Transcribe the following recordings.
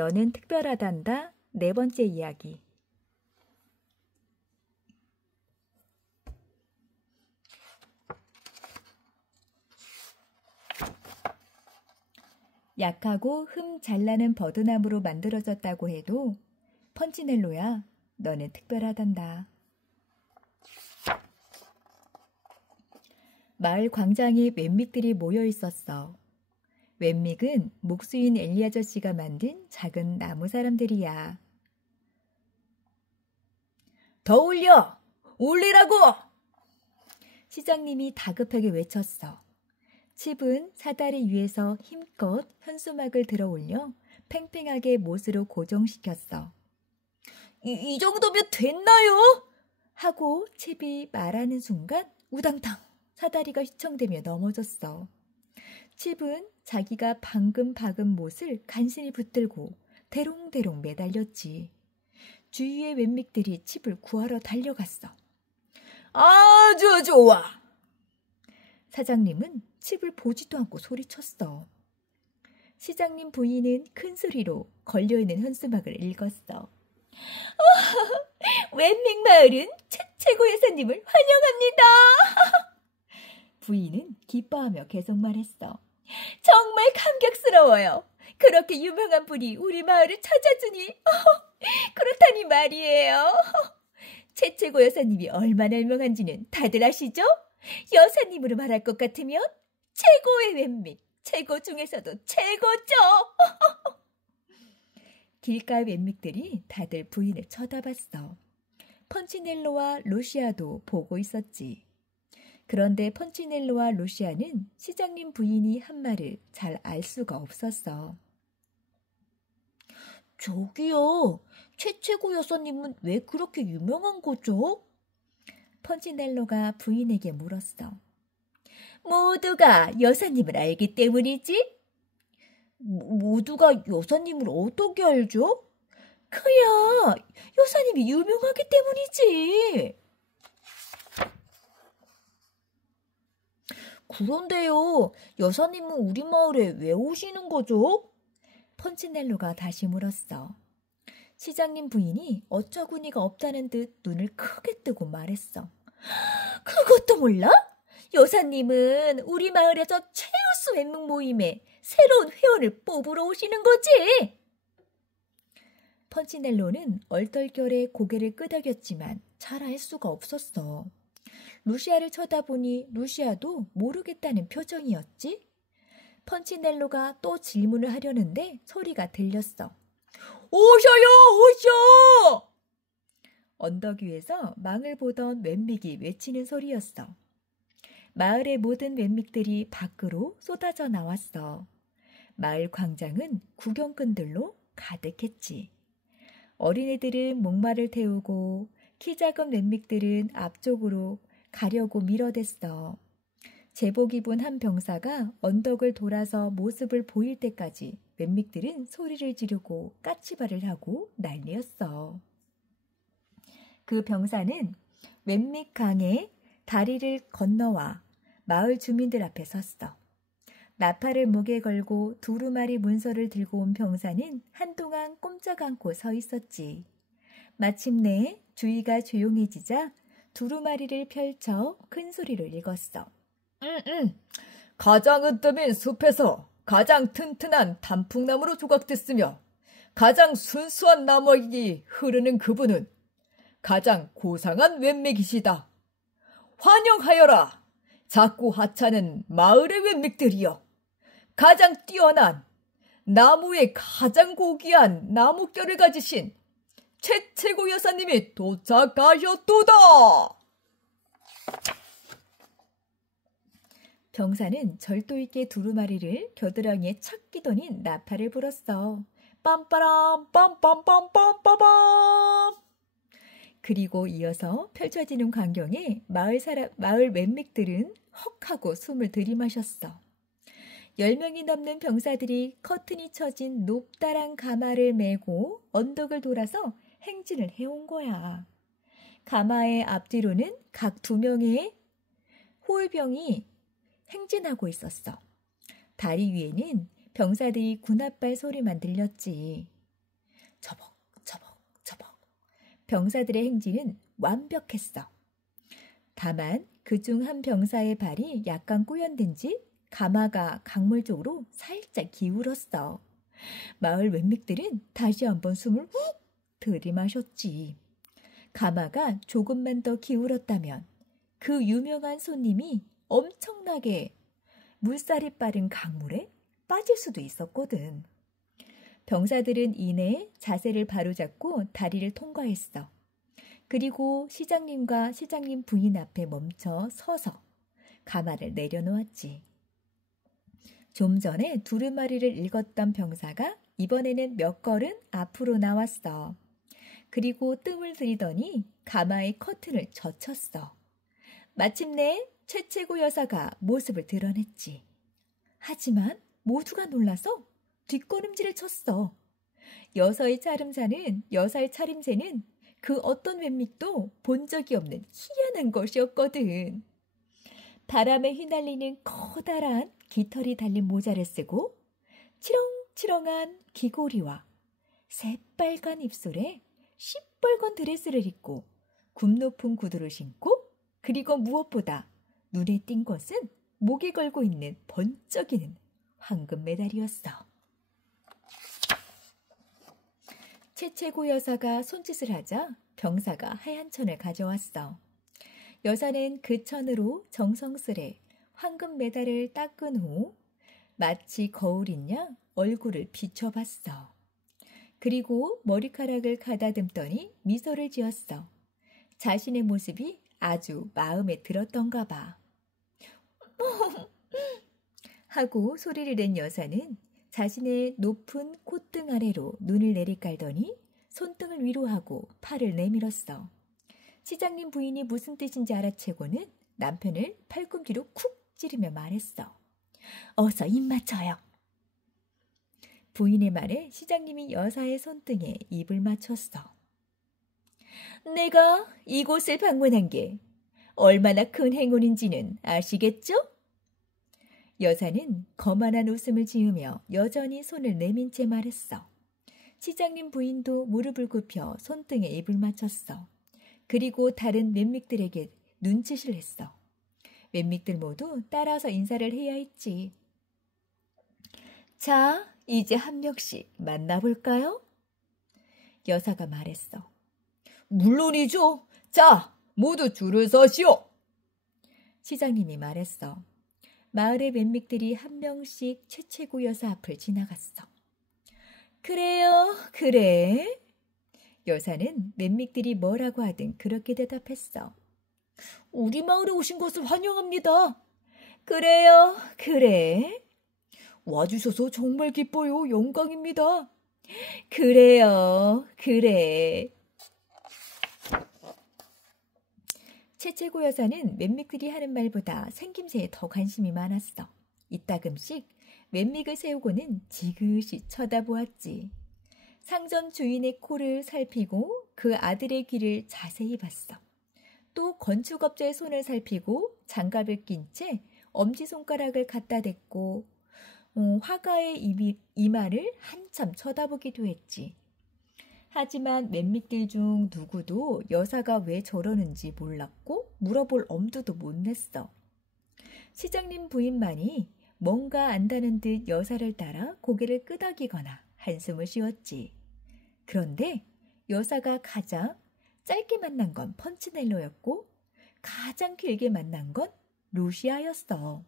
너는 특별하단다. 네 번째 이야기. 약하고 흠 잘나는 버드나무로 만들어졌다고 해도 펀치넬로야, 너는 특별하단다. 마을 광장에 웬믹들이 모여 있었어. 웬믹은 목수인 엘리 아저씨가 만든 작은 나무 사람들이야. 더 올려! 올리라고! 시장님이 다급하게 외쳤어. 칩은 사다리 위에서 힘껏 현수막을 들어 올려 팽팽하게 못으로 고정시켰어. 이 정도면 됐나요? 하고 칩이 말하는 순간 우당탕 사다리가 휘청대며 넘어졌어. 칩은 자기가 방금 박은 못을 간신히 붙들고 대롱대롱 매달렸지. 주위의 웬믹들이 칩을 구하러 달려갔어. 아주 좋아! 사장님은 칩을 보지도 않고 소리쳤어. 시장님 부인은 큰 소리로 걸려있는 현수막을 읽었어. 웬믹 마을은 최고 여사님을 환영합니다. 부인은 기뻐하며 계속 말했어. 정말 감격스러워요. 그렇게 유명한 분이 우리 마을을 찾아주니 그렇다니 말이에요. 최고 여사님이 얼마나 유명한지는 다들 아시죠? 여사님으로 말할 것 같으면 최고의 웬믹, 최고 중에서도 최고죠. 길가의 웬믹들이 다들 부인을 쳐다봤어. 펀치넬로와 루시아도 보고 있었지. 그런데 펀치넬로와 루시아는 시장님 부인이 한 말을 잘 알 수가 없었어. 저기요, 최고 여사님은 왜 그렇게 유명한 거죠? 펀치넬로가 부인에게 물었어. 모두가 여사님을 알기 때문이지? 모두가 여사님을 어떻게 알죠? 그야, 여사님이 유명하기 때문이지. 그런데요, 여사님은 우리 마을에 왜 오시는 거죠? 펀치넬로가 다시 물었어. 시장님 부인이 어처구니가 없다는 듯 눈을 크게 뜨고 말했어. 그것도 몰라? 여사님은 우리 마을에서 최우수 웬믹 모임에 새로운 회원을 뽑으러 오시는 거지. 펀치넬로는 얼떨결에 고개를 끄덕였지만 잘 알 수가 없었어. 루시아를 쳐다보니 루시아도 모르겠다는 표정이었지. 펀치넬로가 또 질문을 하려는데 소리가 들렸어. 오셔요! 오셔! 언덕 위에서 망을 보던 웬믹이 외치는 소리였어. 마을의 모든 웬믹들이 밖으로 쏟아져 나왔어. 마을 광장은 구경꾼들로 가득했지. 어린애들은 목마를 태우고 키 작은 웬믹들은 앞쪽으로 가려고 밀어댔어. 제복 입은 한 병사가 언덕을 돌아서 모습을 보일 때까지 웬믹들은 소리를 지르고 까치발을 하고 난리였어. 그 병사는 웬믹 강에 다리를 건너와 마을 주민들 앞에 섰어. 나팔을 목에 걸고 두루마리 문서를 들고 온 병사는 한동안 꼼짝 않고 서 있었지. 마침내 주위가 조용해지자 두루마리를 펼쳐 큰 소리로 읽었어. 가장 으뜸인 숲에서 가장 튼튼한 단풍나무로 조각됐으며 가장 순수한 나무액이 흐르는 그분은 가장 고상한 웬맥이시다. 환영하여라. 작고 하찮은 마을의 웬맥들이여. 가장 뛰어난 나무의 가장 고귀한 나무결을 가지신 최고 여사님이 도착하셨도다. 병사는 절도 있게 두루마리를 겨드랑이에 착 끼더니 나팔을 불었어. 빰빠람 빰빰빰빰빰빰. 그리고 이어서 펼쳐지는 광경에 마을 웬맥들은 헉하고 숨을 들이마셨어. 10명이 넘는 병사들이 커튼이 쳐진 높다란 가마를 메고 언덕을 돌아서 행진을 해온 거야. 가마의 앞뒤로는 각 2명의 호위병이 행진하고 있었어. 다리 위에는 병사들이 군합발 소리만 들렸지. 저벅 저벅 저벅. 병사들의 행진은 완벽했어. 다만 그중 한 병사의 발이 약간 꼬연든지 가마가 강물 쪽으로 살짝 기울었어. 마을 웬믹들은 다시 한번 숨을 훅 들이마셨지. 가마가 조금만 더 기울었다면 그 유명한 손님이 엄청나게 물살이 빠른 강물에 빠질 수도 있었거든. 병사들은 이내 자세를 바로잡고 다리를 통과했어. 그리고 시장님과 시장님 부인 앞에 멈춰 서서 가마를 내려놓았지. 좀 전에 두루마리를 읽었던 병사가 이번에는 몇 걸음 앞으로 나왔어. 그리고 뜸을 들이더니 가마의 커튼을 젖혔어. 마침내 최채고 여사가 모습을 드러냈지. 하지만 모두가 놀라서 뒷걸음질을 쳤어. 여사의 차림새는 그 어떤 웬믹도 본 적이 없는 희한한 것이었거든. 바람에 휘날리는 커다란 깃털이 달린 모자를 쓰고 치렁치렁한 귀고리와 새빨간 입술에 시뻘건 드레스를 입고 굽 높은 구두를 신고 그리고 무엇보다 눈에 띈 것은 목에 걸고 있는 번쩍이는 황금 메달이었어. 최채고 여사가 손짓을 하자 병사가 하얀 천을 가져왔어. 여사는 그 천으로 정성스레 황금 메달을 닦은 후 마치 거울인 양 얼굴을 비춰봤어. 그리고 머리카락을 가다듬더니 미소를 지었어. 자신의 모습이 아주 마음에 들었던가 봐. 하고 소리를 낸 여사는 자신의 높은 콧등 아래로 눈을 내리깔더니 손등을 위로 하고 팔을 내밀었어. 시장님 부인이 무슨 뜻인지 알아채고는 남편을 팔꿈치로 쿡 찌르며 말했어. 어서 입 맞춰요. 부인의 말에 시장님이 여사의 손등에 입을 맞췄어. 내가 이곳을 방문한 게 얼마나 큰 행운인지는 아시겠죠? 여사는 거만한 웃음을 지으며 여전히 손을 내민 채 말했어. 시장님 부인도 무릎을 굽혀 손등에 입을 맞췄어. 그리고 다른 웬믹들에게 눈짓을 했어. 웬믹들 모두 따라서 인사를 해야 했지. 자, 이제 한 명씩 만나볼까요? 여사가 말했어. 물론이죠. 자, 모두 줄을 서시오. 시장님이 말했어. 마을의 웬믹들이 한 명씩 최채고 여사 앞을 지나갔어. 그래요, 그래. 여사는 웬믹들이 뭐라고 하든 그렇게 대답했어. 우리 마을에 오신 것을 환영합니다. 그래요, 그래. 와주셔서 정말 기뻐요. 영광입니다. 그래요, 그래. 최채고 여사는 웬믹들이 하는 말보다 생김새에 더 관심이 많았어. 이따금씩 웬믹을 세우고는 지그시 쳐다보았지. 상점 주인의 코를 살피고 그 아들의 귀를 자세히 봤어. 또 건축업자의 손을 살피고 장갑을 낀 채 엄지손가락을 갖다 댔고 화가의 이마를 한참 쳐다보기도 했지. 하지만 웬믹들 중 누구도 여사가 왜 저러는지 몰랐고 물어볼 엄두도 못 냈어. 시장님 부인만이 뭔가 안다는 듯 여사를 따라 고개를 끄덕이거나 한숨을 쉬었지. 그런데 여사가 가장 짧게 만난 건 펀치넬로였고 가장 길게 만난 건 루시아였어.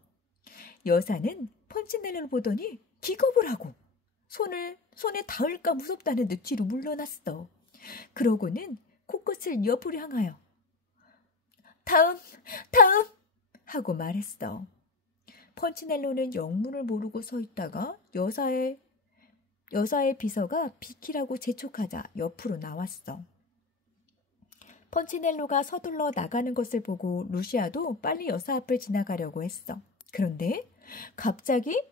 여사는 펀치넬로를 보더니 기겁을 하고 손에 닿을까 무섭다는 듯 뒤로 물러났어. 그러고는 코끝을 옆으로 향하여 다음 하고 말했어. 펀치넬로는 영문을 모르고 서 있다가 여사의 비서가 비키라고 재촉하자 옆으로 나왔어. 펀치넬로가 서둘러 나가는 것을 보고 루시아도 빨리 여사 앞을 지나가려고 했어. 그런데 갑자기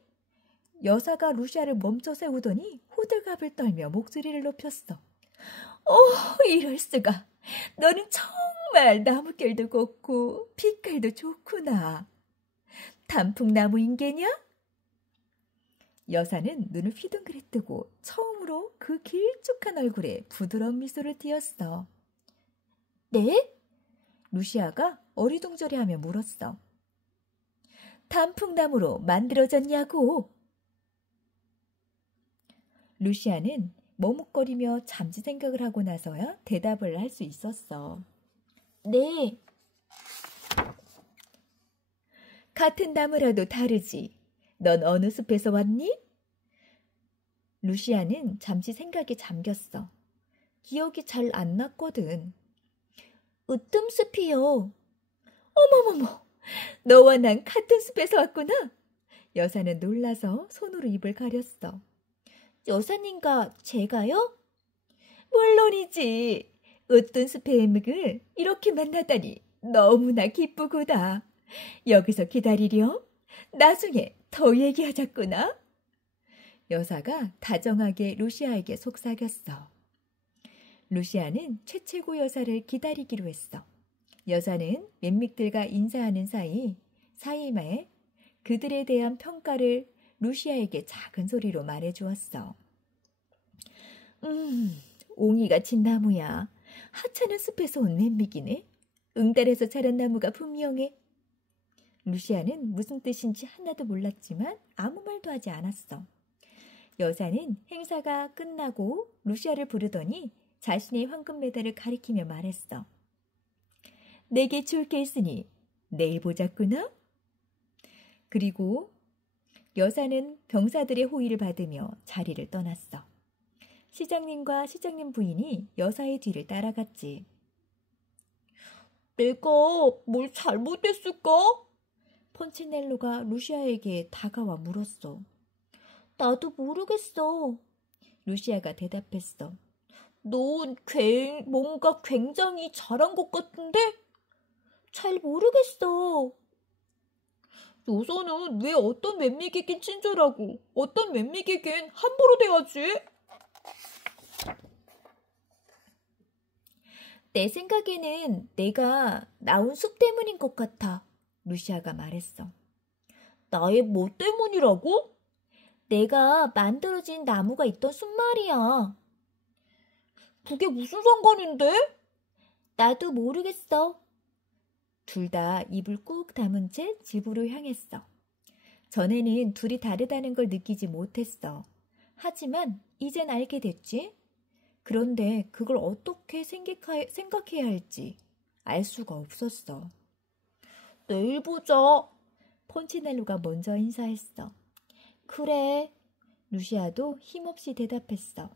여사가 루시아를 멈춰 세우더니 호들갑을 떨며 목소리를 높였어. 이럴 수가. 너는 정말 나뭇결도 곱고 빛깔도 좋구나. 단풍나무 인개냐? 여사는 눈을 휘둥그레 뜨고 처음으로 그 길쭉한 얼굴에 부드러운 미소를 띄었어. 네? 루시아가 어리둥절해하며 물었어. 단풍나무로 만들어졌냐고. 루시아는 머뭇거리며 잠시 생각을 하고 나서야 대답을 할 수 있었어. 네. 같은 나무라도 다르지. 넌 어느 숲에서 왔니? 루시아는 잠시 생각에 잠겼어. 기억이 잘 안 났거든. 으뜸숲이요. 어머머머, 너와 난 같은 숲에서 왔구나. 여사는 놀라서 손으로 입을 가렸어. 여사님과 제가요? 물론이지. 으뜸숲의 뱀을 이렇게 만나다니 너무나 기쁘구나. 여기서 기다리렴. 나중에 더 얘기하자꾸나. 여사가 다정하게 루시아에게 속삭였어. 루시아는 최채고 여사를 기다리기로 했어. 여사는 멤믹들과 인사하는 사이에 그들에 대한 평가를 루시아에게 작은 소리로 말해주었어. 옹이가 진 나무야. 하찮은 숲에서 온 멤믹이네. 응달에서 자란 나무가 분명해. 루시아는 무슨 뜻인지 하나도 몰랐지만 아무 말도 하지 않았어. 여사는 행사가 끝나고 루시아를 부르더니 자신의 황금 메달을 가리키며 말했어. 내게 줄 게 있으니 내일 보자꾸나. 그리고 여사는 병사들의 호의를 받으며 자리를 떠났어. 시장님과 시장님 부인이 여사의 뒤를 따라갔지. 내가 뭘 잘못했을까? 폰치넬로가 루시아에게 다가와 물었어. 나도 모르겠어. 루시아가 대답했어. 넌 뭔가 굉장히 잘한 것 같은데? 잘 모르겠어. 여사는 왜 어떤 멤믹에겐 친절하고 어떤 멤믹에겐 함부로 대하지? 내 생각에는 내가 나온 숲 때문인 것 같아. 루시아가 말했어. 나의 뭐 때문이라고? 내가 만들어진 나무가 있던 숲 말이야. 그게 무슨 상관인데? 나도 모르겠어. 둘 다 입을 꾹 다문 채 집으로 향했어. 전에는 둘이 다르다는 걸 느끼지 못했어. 하지만 이젠 알게 됐지. 그런데 그걸 어떻게 생각해야 할지 알 수가 없었어. 내일 보자. 폰치넬로가 먼저 인사했어. 그래. 루시아도 힘없이 대답했어.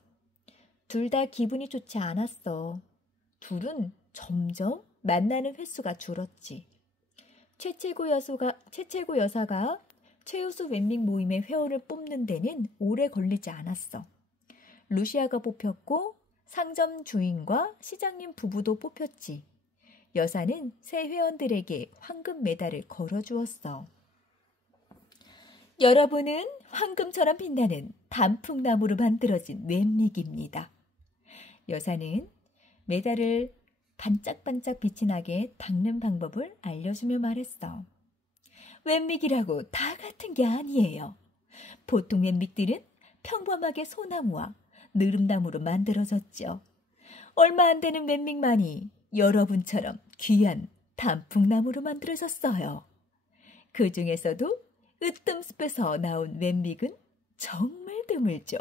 둘 다 기분이 좋지 않았어. 둘은 점점 만나는 횟수가 줄었지. 최채고 여사가 최우수 웬믹 모임의 회원을 뽑는 데는 오래 걸리지 않았어. 루시아가 뽑혔고 상점 주인과 시장님 부부도 뽑혔지. 여사는 새 회원들에게 황금 메달을 걸어주었어. 여러분은 황금처럼 빛나는 단풍나무로 만들어진 웬믹입니다. 여사는 메달을 반짝반짝 빛이 나게 닦는 방법을 알려주며 말했어. 웬믹이라고 다 같은 게 아니에요. 보통 웬믹들은 평범하게 소나무와 느릅나무로 만들어졌죠. 얼마 안 되는 웬믹만이 여러분처럼 귀한 단풍나무로 만들어졌어요. 그 중에서도 으뜸숲에서 나온 웬믹은 정말 드물죠.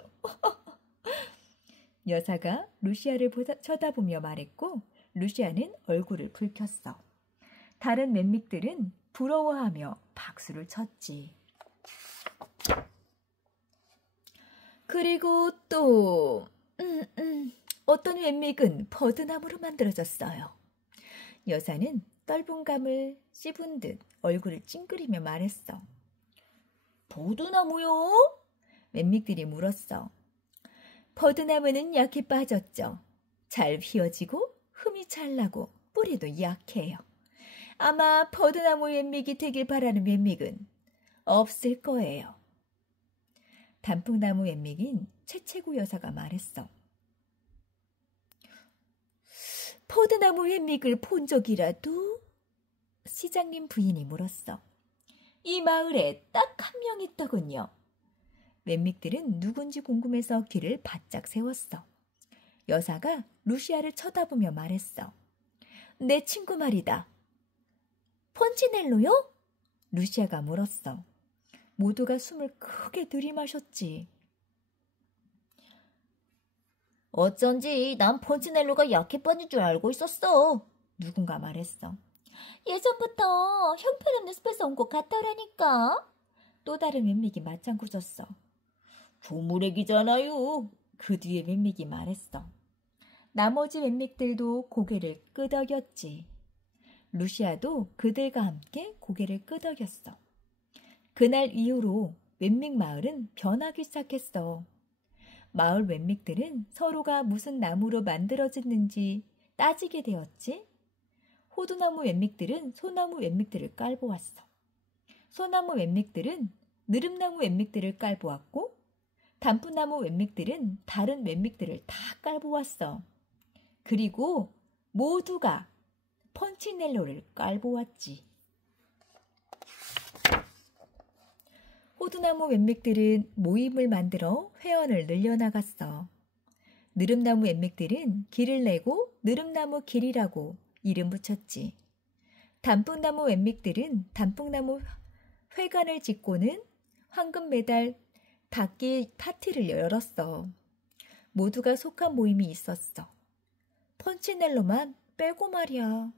여사가 루시아를 쳐다보며 말했고 루시아는 얼굴을 붉혔어. 다른 웬믹들은 부러워하며 박수를 쳤지. 그리고 또 어떤 웬믹은 버드나무로 만들어졌어요. 여사는 떫은 감을 씹은 듯 얼굴을 찡그리며 말했어. 버드나무요? 웬믹들이 물었어. 버드나무는 약해 빠졌죠. 잘 휘어지고 흠이 잘 나고 뿌리도 약해요. 아마 버드나무 웬믹이 되길 바라는 웬믹은 없을 거예요. 단풍나무 웬믹인 최채구 여사가 말했어. 버드나무 웬믹을 본 적이라도? 시장님 부인이 물었어. 이 마을에 딱 한 명 있더군요. 웬믹들은 누군지 궁금해서 귀를 바짝 세웠어. 여사가 루시아를 쳐다보며 말했어. 내 친구 말이다. 폰치넬로요? 루시아가 물었어. 모두가 숨을 크게 들이마셨지. 어쩐지 난 폰치넬로가 약해 빠진 줄 알고 있었어. 누군가 말했어. 예전부터 형편없는 숲에서 온 것 같더라니까. 또 다른 웬믹이 맞장구 쳤어. 조물애기잖아요. 그 뒤에 웬믹이 말했어. 나머지 웬믹들도 고개를 끄덕였지. 루시아도 그들과 함께 고개를 끄덕였어. 그날 이후로 웬믹 마을은 변하기 시작했어. 마을 웬믹들은 서로가 무슨 나무로 만들어졌는지 따지게 되었지. 호두나무 웬믹들은 소나무 웬믹들을 깔보았어. 소나무 웬믹들은 느릅나무 웬믹들을 깔보았고 단풍나무 웬믹들은 다른 웬믹들을 다 깔보았어. 그리고 모두가 펀치넬로를 깔보았지. 호두나무 웬믹들은 모임을 만들어 회원을 늘려나갔어. 느릅나무 웬믹들은 길을 내고 느릅나무 길이라고 이름 붙였지. 단풍나무 웬믹들은 단풍나무 회관을 짓고는 황금 메달 닫기 파티를 열었어. 모두가 속한 모임이 있었어. 펀치넬로만 빼고 말이야.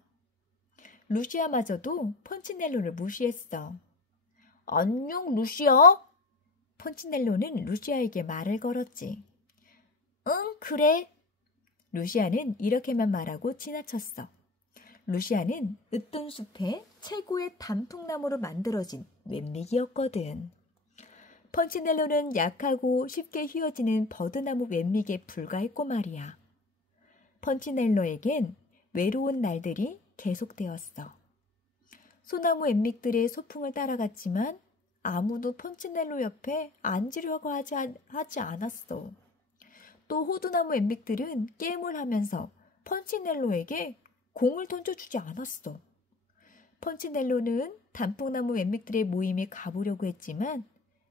루시아마저도 펀치넬로를 무시했어. 안녕 루시아? 펀치넬로는 루시아에게 말을 걸었지. 응 그래. 루시아는 이렇게만 말하고 지나쳤어. 루시아는 으뜸 숲의 최고의 단풍나무로 만들어진 웬믹이었거든. 펀치넬로는 약하고 쉽게 휘어지는 버드나무 웬믹에 불과했고 말이야. 펀치넬로에겐 외로운 날들이 계속되었어. 소나무 웬믹들의 소풍을 따라갔지만 아무도 펀치넬로 옆에 앉으려고 하지 않았어. 또 호두나무 웬믹들은 게임을 하면서 펀치넬로에게 공을 던져주지 않았어. 펀치넬로는 단풍나무 웬믹들의 모임에 가보려고 했지만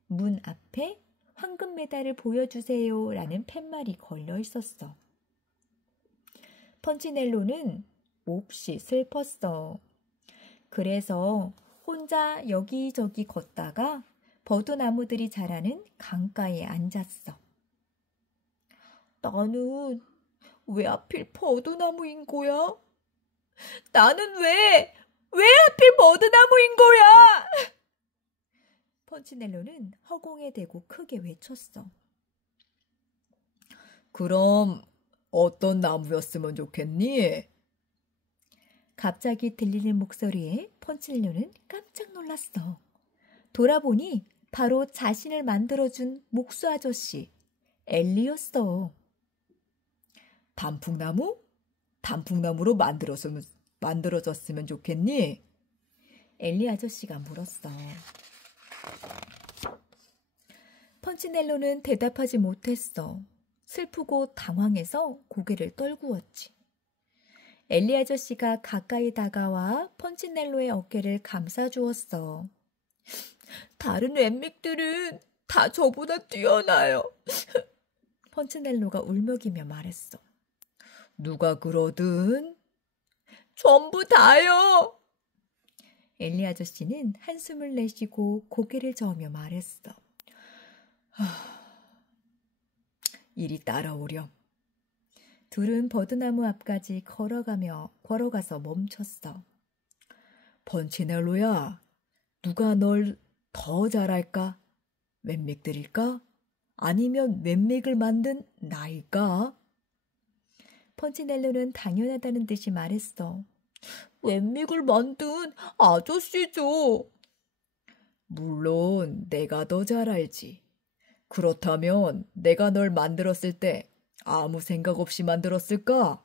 문 앞에 황금 메달을 보여주세요 라는 팻말이 걸려 있었어. 펀치넬로는 몹시 슬펐어. 그래서 혼자 여기저기 걷다가 버드나무들이 자라는 강가에 앉았어. 나는 왜 하필 버드나무인 거야? 나는 왜 하필 버드나무인 거야? 펀치넬로는 허공에 대고 크게 외쳤어. 그럼 어떤 나무였으면 좋겠니? 갑자기 들리는 목소리에 펀치넬로는 깜짝 놀랐어. 돌아보니 바로 자신을 만들어준 목수 아저씨 엘리였어. 단풍나무? 단풍나무로 만들어졌으면 좋겠니? 엘리 아저씨가 물었어. 펀치넬로는 대답하지 못했어. 슬프고 당황해서 고개를 떨구었지. 엘리 아저씨가 가까이 다가와 펀치넬로의 어깨를 감싸주었어. 다른 웬믹들은 다 저보다 뛰어나요. 펀치넬로가 울먹이며 말했어. 누가 그러든? 전부 다요. 엘리 아저씨는 한숨을 내쉬고 고개를 저으며 말했어. 이리 따라오렴. 둘은 버드나무 앞까지 걸어가서 멈췄어. 펀치넬로야, 누가 널 더 잘할까? 웬믹들일까? 아니면 웬믹을 만든 나일까? 펀치넬로는 당연하다는 듯이 말했어. 웬믹을 만든 아저씨죠. 물론 내가 더 잘 알지. 그렇다면 내가 널 만들었을 때 아무 생각 없이 만들었을까?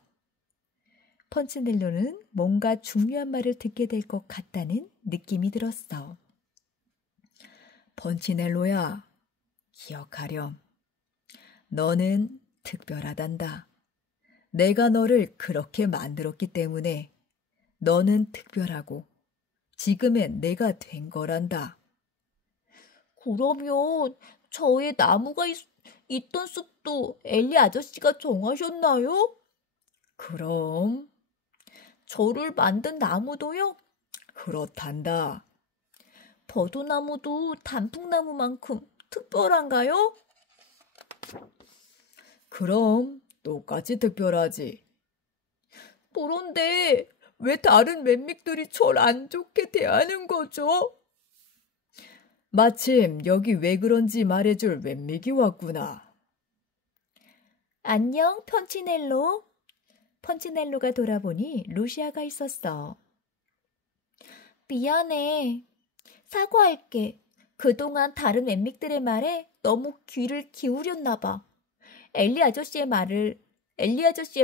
펀치넬로는 뭔가 중요한 말을 듣게 될 것 같다는 느낌이 들었어. 펀치넬로야, 기억하렴. 너는 특별하단다. 내가 너를 그렇게 만들었기 때문에 너는 특별하고 지금의 내가 된 거란다. 그러면 저의 나무가 있던 숲도 엘리 아저씨가 정하셨나요? 그럼 저를 만든 나무도요? 그렇단다. 버드나무도 단풍나무만큼 특별한가요? 그럼 똑같이 특별하지. 그런데 왜 다른 맹믹들이 절 안 좋게 대하는 거죠? 마침 여기 왜 그런지 말해줄 웬맥이 왔구나. 안녕, 펀치넬로. 펀치넬로가 돌아보니 루시아가 있었어. 미안해. 사과할게. 그동안 다른 맹믹들의 말에 너무 귀를 기울였나 봐. 엘리 아저씨의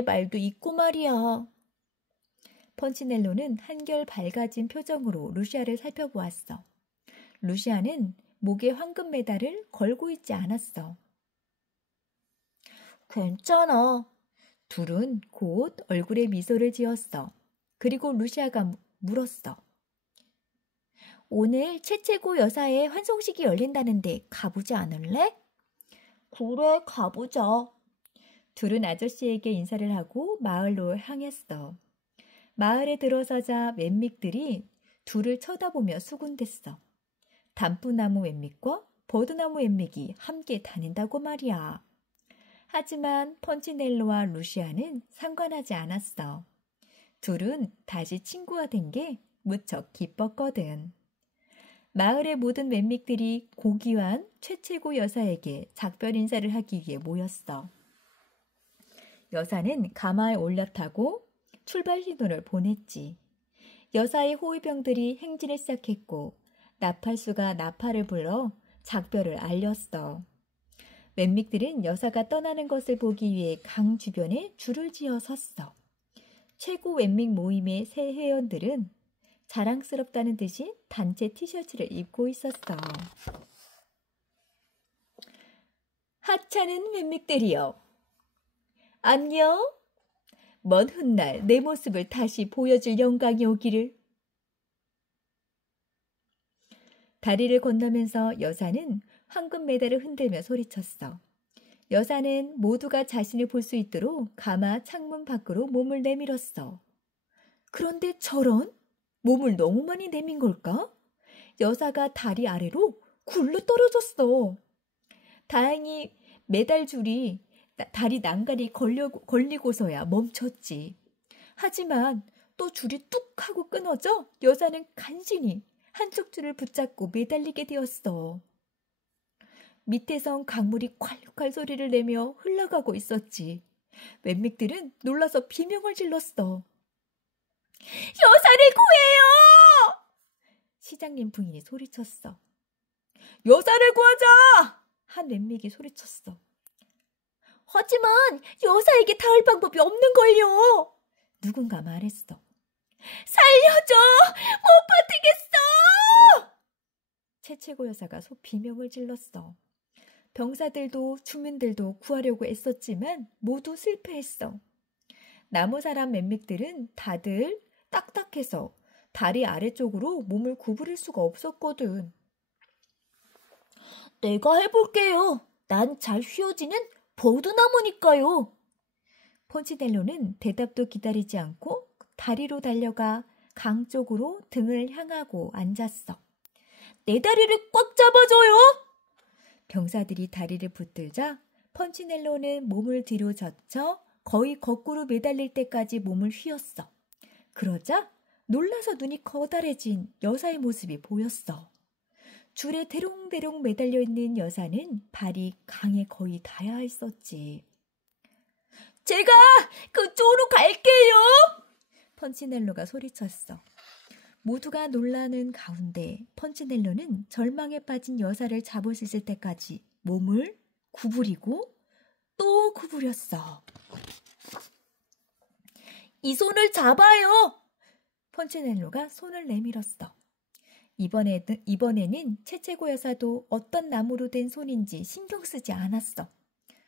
말도 있고 말이야. 펀치넬로는 한결 밝아진 표정으로 루시아를 살펴보았어. 루시아는 목에 황금 메달을 걸고 있지 않았어. 괜찮아. 둘은 곧 얼굴에 미소를 지었어. 그리고 루시아가 물었어. 오늘 최채고 여사의 환송식이 열린다는데 가보지 않을래? 그래, 가보자. 둘은 아저씨에게 인사를 하고 마을로 향했어. 마을에 들어서자 맹믹들이 둘을 쳐다보며 수군댔어. 단풍나무 맹믹과 버드나무 맹믹이 함께 다닌다고 말이야. 하지만 펀치넬로와 루시아는 상관하지 않았어. 둘은 다시 친구가 된 게 무척 기뻤거든. 마을의 모든 맹믹들이 고귀한 최채고 여사에게 작별 인사를 하기 위해 모였어. 여사는 가마에 올라타고 출발 신호를 보냈지. 여사의 호위병들이 행진을 시작했고 나팔수가 나팔을 불러 작별을 알렸어. 맹믹들은 여사가 떠나는 것을 보기 위해 강 주변에 줄을 지어 섰어. 최고 맹믹 모임의 새 회원들은 자랑스럽다는 듯이 단체 티셔츠를 입고 있었어. 하찮은 맹믹들이여. 안녕. 먼 훗날 내 모습을 다시 보여줄 영광이 오기를. 다리를 건너면서 여사는 황금 메달을 흔들며 소리쳤어. 여사는 모두가 자신을 볼 수 있도록 가마 창문 밖으로 몸을 내밀었어. 그런데 저런? 몸을 너무 많이 내민 걸까? 여사가 다리 아래로 굴러 떨어졌어. 다행히 메달줄이 다리 난간이 걸리고서야 멈췄지. 하지만 또 줄이 뚝 하고 끊어져 여사는 간신히 한쪽 줄을 붙잡고 매달리게 되었어. 밑에선 강물이 콸콸 소리를 내며 흘러가고 있었지. 맹믹들은 놀라서 비명을 질렀어. 여사를 구해요! 시장님 부인이 소리쳤어. 여사를 구하자! 한 맹믹이 소리쳤어. 하지만 여사에게 닿을 방법이 없는걸요. 누군가 말했어. 살려줘! 못 버티겠어! 최채고 여사가 비명을 질렀어. 병사들도 주민들도 구하려고 애썼지만 모두 실패했어. 나무 사람 맹믹들은 다들 딱딱해서 다리 아래쪽으로 몸을 구부릴 수가 없었거든. 내가 해볼게요. 난 잘 휘어지는 버드나무니까요. 펀치넬로는 대답도 기다리지 않고 다리로 달려가 강 쪽으로 등을 향하고 앉았어. 내 다리를 꽉 잡아줘요. 병사들이 다리를 붙들자 펀치넬로는 몸을 뒤로 젖혀 거의 거꾸로 매달릴 때까지 몸을 휘었어. 그러자 놀라서 눈이 커다래진 여사의 모습이 보였어. 줄에 대롱대롱 매달려 있는 여사는 발이 강에 거의 닿아 있었지. 제가 그쪽으로 갈게요! 펀치넬로가 소리쳤어. 모두가 놀라는 가운데 펀치넬로는 절망에 빠진 여사를 잡을 수 있을 때까지 몸을 구부리고 또 구부렸어. 이 손을 잡아요! 펀치넬로가 손을 내밀었어. 이번에는 최채고 여사도 어떤 나무로 된 손인지 신경 쓰지 않았어.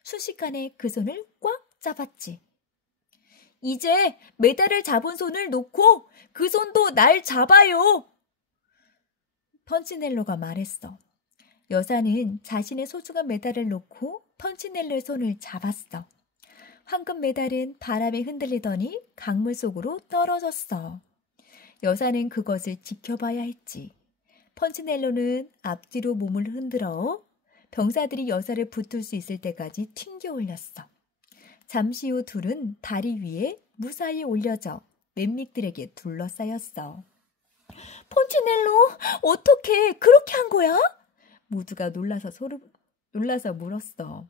순식간에 그 손을 꽉 잡았지. 이제 메달을 잡은 손을 놓고 그 손도 날 잡아요. 펀치넬로가 말했어. 여사는 자신의 소중한 메달을 놓고 펀치넬로의 손을 잡았어. 황금 메달은 바람에 흔들리더니 강물 속으로 떨어졌어. 여사는 그것을 지켜봐야 했지. 펀치넬로는 앞뒤로 몸을 흔들어 병사들이 여사를 붙을 수 있을 때까지 튕겨 올렸어. 잠시 후 둘은 다리 위에 무사히 올려져 맨믹들에게 둘러싸였어. 펀치넬로, 어떻게 그렇게 한 거야? 모두가 놀라서 물었어.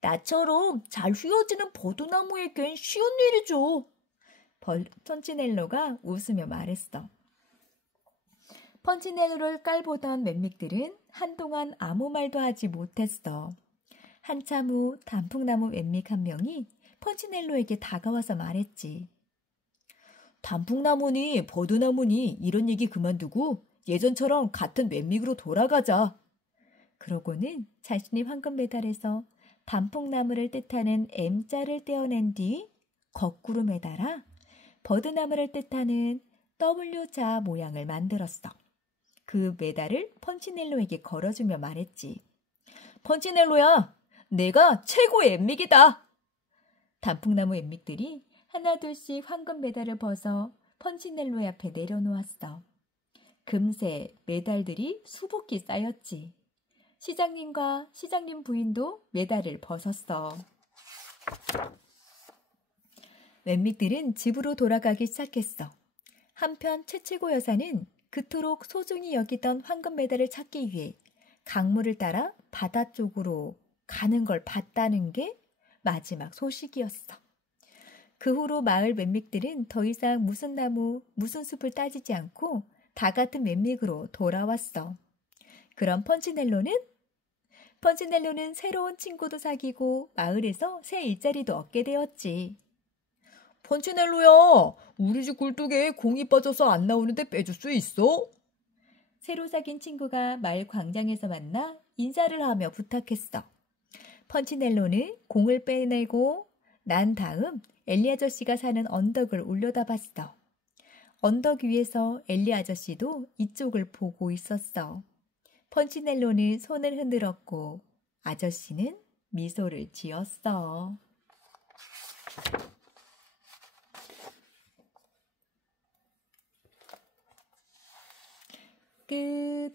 나처럼 잘 휘어지는 버드나무에겐 쉬운 일이죠. 펀치넬로가 웃으며 말했어. 펀치넬로를 깔보던 맨믹들은 한동안 아무 말도 하지 못했어. 한참 후 단풍나무 맨믹 한 명이 펀치넬로에게 다가와서 말했지. 단풍나무니 버드나무니 이런 얘기 그만두고 예전처럼 같은 맨믹으로 돌아가자. 그러고는 자신의 황금 메달에서 단풍나무를 뜻하는 M자를 떼어낸 뒤 거꾸로 매달아 버드나무를 뜻하는 W자 모양을 만들었어. 그 메달을 펀치넬로에게 걸어주며 말했지. 펀치넬로야, 내가 최고의 엠믹이다. 단풍나무 엠믹들이 하나둘씩 황금 메달을 벗어 펀치넬로의 앞에 내려놓았어. 금세 메달들이 수북히 쌓였지. 시장님과 시장님 부인도 메달을 벗었어. 엠믹들은 집으로 돌아가기 시작했어. 한편 최치고 여사는 그토록 소중히 여기던 황금 메달을 찾기 위해 강물을 따라 바다 쪽으로 가는 걸 봤다는 게 마지막 소식이었어. 그 후로 마을 맨믹들은 더 이상 무슨 나무, 무슨 숲을 따지지 않고 다 같은 맨믹으로 돌아왔어. 그럼 펀치넬로는 새로운 친구도 사귀고 마을에서 새 일자리도 얻게 되었지. 펀치넬로야, 우리 집 굴뚝에 공이 빠져서 안 나오는데 빼줄 수 있어? 새로 사귄 친구가 마을 광장에서 만나 인사를 하며 부탁했어. 펀치넬로는 공을 빼내고 난 다음 엘리 아저씨가 사는 언덕을 올려다봤어. 언덕 위에서 엘리 아저씨도 이쪽을 보고 있었어. 펀치넬로는 손을 흔들었고 아저씨는 미소를 지었어. 끝.